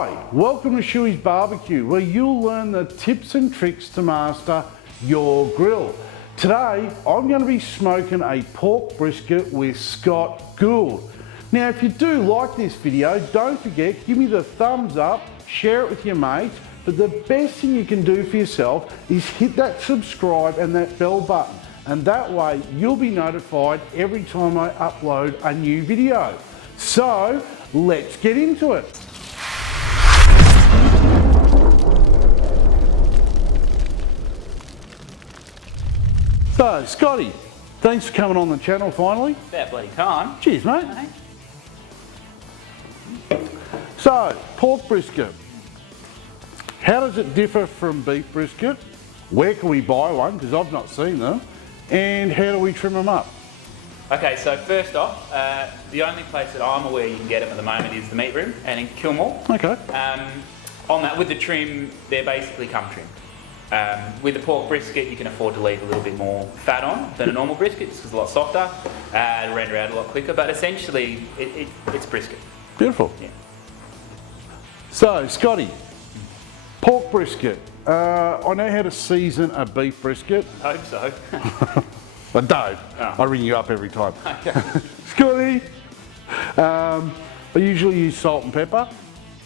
Hi, welcome to Schueys BBQ, where you'll learn the tips and tricks to master your grill. Today, I'm going to be smoking a pork brisket with Scott Gould. Now, if you do like this video, don't forget, give me the thumbs up, share it with your mates, but the best thing you can do for yourself is hit that subscribe and that bell button, and that way you'll be notified every time I upload a new video. So, let's get into it. So, Scotty, thanks for coming on the channel finally. About bloody time. Cheers, mate. So, pork brisket. How does it differ from beef brisket? Where can we buy one? Because I've not seen them. And how do we trim them up? Okay, so first off, the only place that I'm aware you can get them at the moment is the meat room and in Kilmore. Okay. On that, with the trim, they're basically come trim. With the pork brisket, you can afford to leave a little bit more fat on than a normal brisket, just because it's a lot softer, it'll render out a lot quicker, but essentially, it's brisket. Beautiful. Yeah. So, Scotty, pork brisket. I know how to season a beef brisket. I hope so. I don't. Oh. I ring you up every time. Okay. Scotty, I usually use salt and pepper.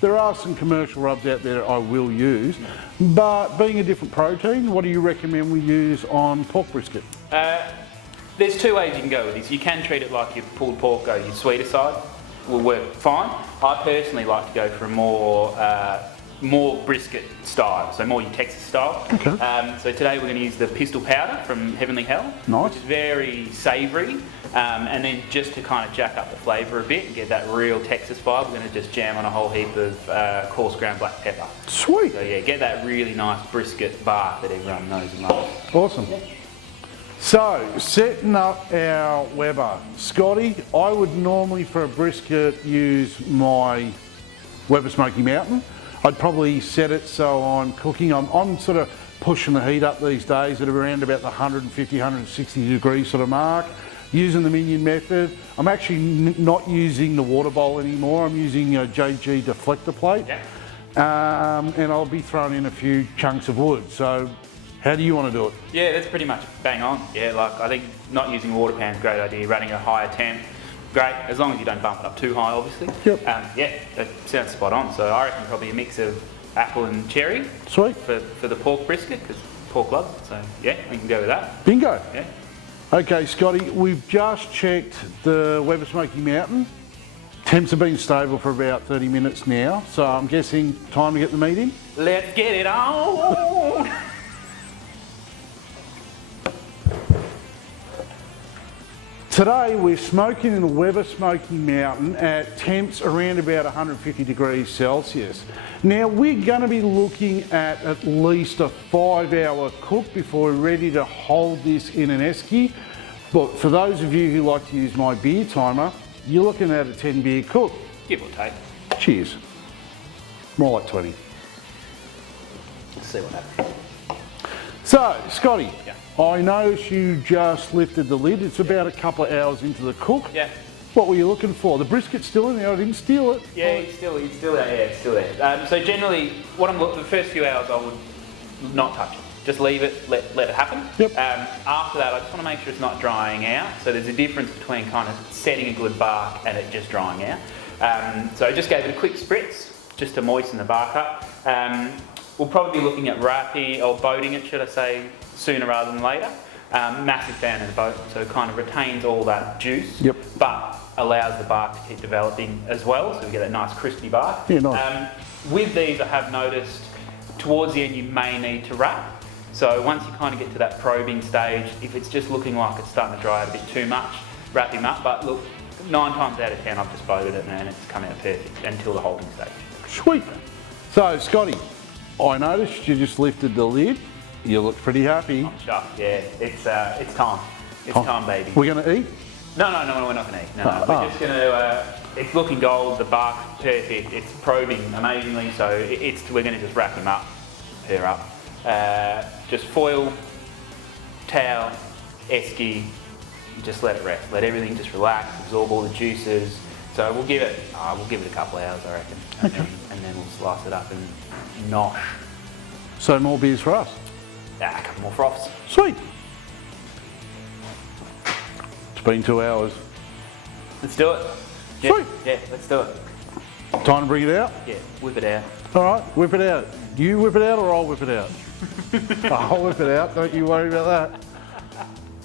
There are some commercial rubs out there that I will use, but being a different protein, what do you recommend we use on pork brisket? There's two ways you can go with this. You can treat it like your pulled pork, go your sweeter side, will work fine. I personally like to go for a more brisket style, so more your Texas style. Okay. So today we're going to use the pistol powder from Heavenly Hell, Nice. which is very savoury, and then just to kind of jack up the flavour a bit and get that real Texas vibe, we're going to just jam on a whole heap of coarse ground black pepper. Sweet. So yeah, get that really nice brisket bark that everyone knows and loves. Awesome. So, setting up our Weber. Scotty, I would normally for a brisket use my Weber Smoky Mountain. I'd probably set it so I'm cooking. I'm sort of pushing the heat up these days at around about the 150, 160 degree sort of mark. Using the minion method. I'm actually not using the water bowl anymore. I'm using a JG deflector plate. Yeah. And I'll be throwing in a few chunks of wood. So, how do you want to do it? Yeah, that's pretty much bang on. Yeah, like I think not using a water pan is a great idea. Running a higher temp, great, as long as you don't bump it up too high, obviously. Yep. Yeah, that sounds spot on. So I reckon probably a mix of apple and cherry. Sweet. For the pork brisket, because pork loves it. So yeah, we can go with that. Bingo. Yeah. Okay, Scotty, we've just checked the Weber Smoky Mountain. Temps have been stable for about 30 minutes now, so I'm guessing time to get the meat in? Let's get it on! Today we're smoking in the Weber Smoky Mountain at temps around about 150 degrees Celsius. Now we're going to be looking at least a 5-hour cook before we're ready to hold this in an esky. But for those of you who like to use my beer timer, you're looking at a 10 beer cook. Give or take. Cheers. More like 20. Let's see what happens. So, Scotty, Yeah. I noticed you just lifted the lid. It's about a couple of hours into the cook. Yeah. What were you looking for? The brisket's still in there. I didn't steal it. Yeah, it's still there. Yeah, it's still there. So generally, the first few hours I would not touch it. Just leave it, let it happen. Yep. After that, I just want to make sure it's not drying out. So there's a difference between kind of setting a good bark and it just drying out. So I just gave it a quick spritz just to moisten the bark up. We'll probably be looking at wrapping or boating it, should I say, sooner rather than later. Massive fan of the boat, so it kind of retains all that juice, Yep. but allows the bark to keep developing as well, so we get that nice crispy bark. Yeah, nice. With these, I have noticed towards the end you may need to wrap. So once you kind of get to that probing stage, if it's just looking like it's starting to dry out a bit too much, wrap him up. But look, 9 times out of 10 I've just boated it and it's come out perfect until the holding stage. Sweet. So, Scotty, I noticed you just lifted the lid. You look pretty happy. I'm chuffed, yeah. It's time. It's time, baby. We're going to eat? No, we're not going to eat. No. We're just going to, it's looking gold, the bark's perfect, it's probing amazingly, so we're going to just wrap him up, pair up. Just foil, towel, esky, just let it rest. Let everything just relax, absorb all the juices, So we'll give it a couple of hours, I reckon, and then we'll slice it up and nosh. So more beers for us. A couple more froths. Sweet. It's been 2 hours. Let's do it. Sweet. Yeah, let's do it. Time to bring it out? Yeah, whip it out. All right, whip it out. You whip it out or I'll whip it out? I'll whip it out, don't you worry about that.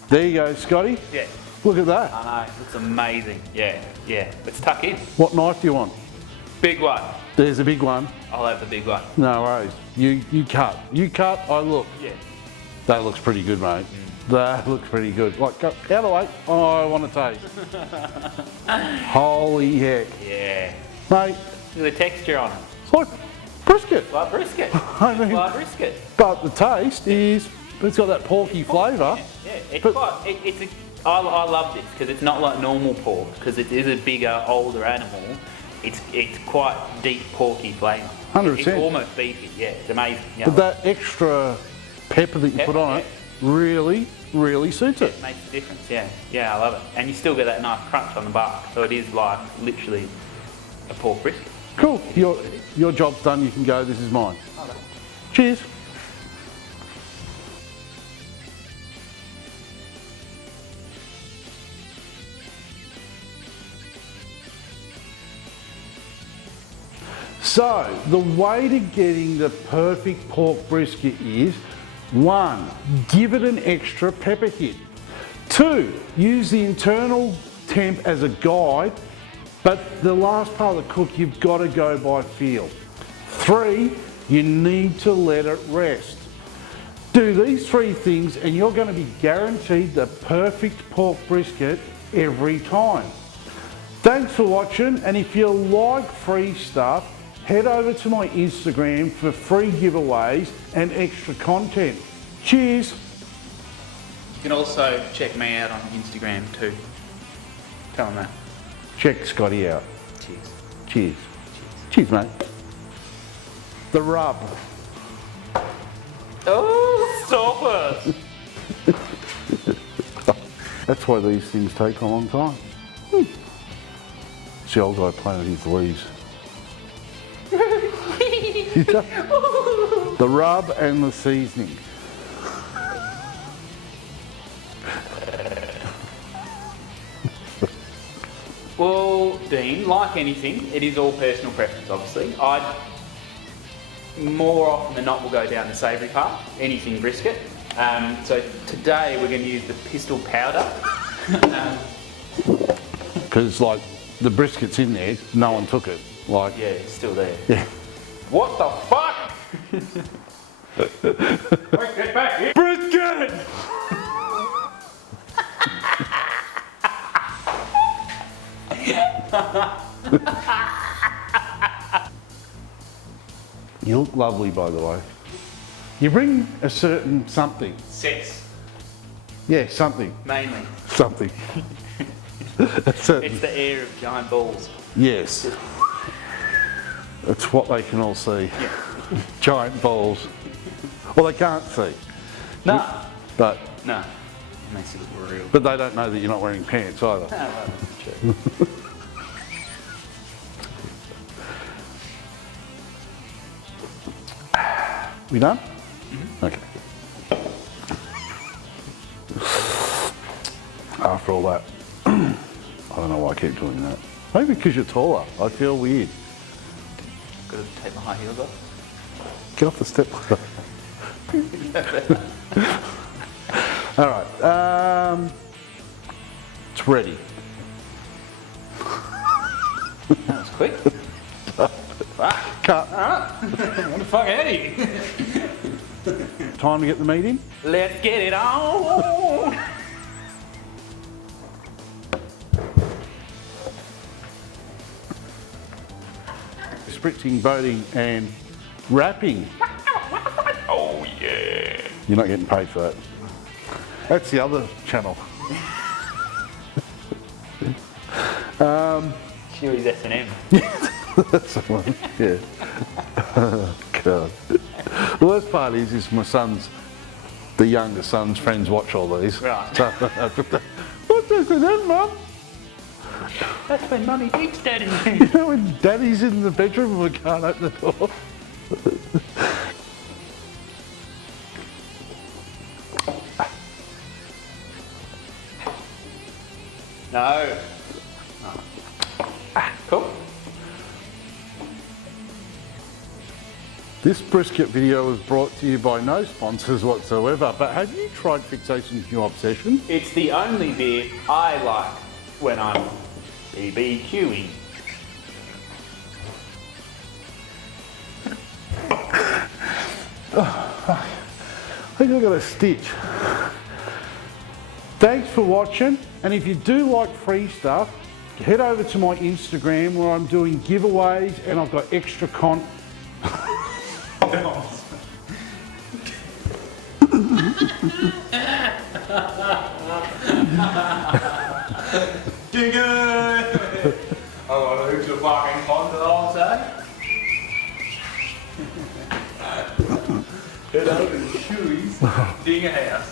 There you go, Scotty. Yeah. Look at that. I know, looks amazing. Yeah, yeah. Let's tuck in. What knife do you want? Big one. There's a big one. I'll have the big one. No worries. You cut. You cut, I look. Yeah. That looks pretty good, mate. That looks pretty good. Like, go out of the way. Oh, I want to taste. Holy heck. Yeah. Mate, Look at the texture on it. it's like brisket. Like brisket. I mean, Like brisket. but the taste is, it's got that porky flavour. Yeah, it's But- quite, I love this because it's not like normal pork because it is a bigger, older animal. It's quite deep porky flavour. 100%. It's almost beefy. Yeah, it's amazing. Yeah, But that extra pepper that you put on it really, really suits it. it makes a difference. Yeah, yeah, I love it. And you still get that nice crunch on the bark, so it is like literally a pork brisket. Cool. Your job's done. You can go. This is mine. Cheers. So, the way to getting the perfect pork brisket is 1. Give it an extra pepper hit. 2. Use the internal temp as a guide, but the last part of the cook you've got to go by feel. 3. You need to let it rest. Do these 3 things and you're going to be guaranteed the perfect pork brisket every time. Thanks for watching, and if you like free stuff, head over to my Instagram for free giveaways and extra content. Cheers. You can also check me out on Instagram too. Tell them that. Check Scotty out. Cheers. Cheers. Cheers, mate. The rub. Oh, stop it! That's why these things take a long time. It's the old guy playing with his leaves. The rub and the seasoning. Well, Dean, like anything, it is all personal preference, obviously. I'd more often than not will go down the savoury part, anything brisket. So today we're going to use the pistol powder. Because like the brisket's in there, no one took it. Like, Yeah, it's still there. yeah. What the fuck? Wait, get back here. Brisket! You look lovely, by the way. You bring a certain something. Sex, Yeah, something. mainly. Something. A certain- It's the air of giant balls. yes. It's what they can all see. Giant balls. Well, they can't see, No. but No. It makes it look real. they don't know that you're not wearing pants either. No, well, true. We done? Okay. After all that, I don't know why I keep doing that. Maybe because you're taller. I feel weird. Gotta take my high heels off. Get off the step ladder. All right. It's ready. That was quick. Cut. What the fuck out of you? Time to get the meat in. Let's get it on. Spritzing, voting, and wrapping. Oh yeah. You're not getting paid for that. That's the other channel. Schueys S&M. That's the one. Yeah. Oh, God. The worst part is my son's, the younger son's friends watch all these. Right. So, what's this in, Mum? That's when Mummy beats Daddy. You know when Daddy's in the bedroom and we can't open the door? No. Cool. This brisket video was brought to you by no sponsors whatsoever, but have you tried Fixation's new obsession? It's the only beer I like when I'm BBQing. I think I got a stitch. Thanks for watching, and if you do like free stuff, head over to my Instagram where I'm doing giveaways and I've got extra content. Oh, who's your fucking content all day? Head over to Schueys, ding a house.